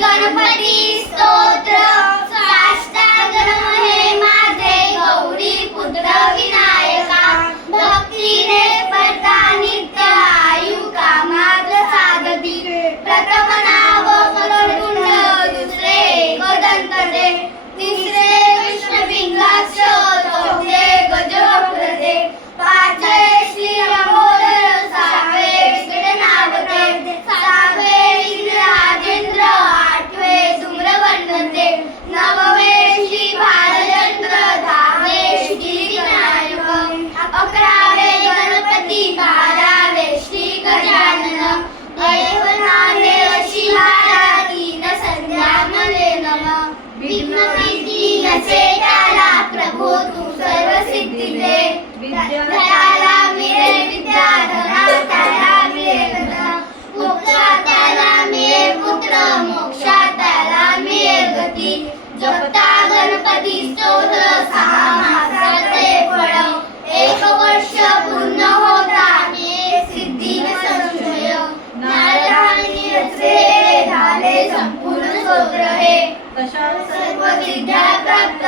गणपती स्तोत्र साष्टांग हे माझे गौरी पुत्र विनायका भक्तीने स्पर्धा नित्य आयु कामात साधती प्रथम नाव वक्रतुंड दुसरे एकदंत तिसरे कृष्णपिंगाक्ष चौथे गजवक्र पाचवे श्री लंबोदर सहावे विघ्ननावते सहावे श्री राजेंद्र आठवे धूम्रवर्णते नववे श्री भालचंद्र दहावे श्री विनायक अकरावे गणपती बारावे श्री गजानन नावे शिवाला तीन संध्या मले नम विघ्न सिद्धी नसे त्याला प्रभू तू सर्व सिद्धी दे त्याला मिळे विद्या धना त्याला मिळे धन मोक्षा त्याला मिळे पुत्र मोक्षा त्याला मिळे गती जपता गणपती स्तोत्र 6 मासाचे फळ 1 वर्ष पूर्ण होता सिद्धी संशय नारायणी रचले झाले संपूर्ण स्तोत्र हे सर्व विद्या प्राप्त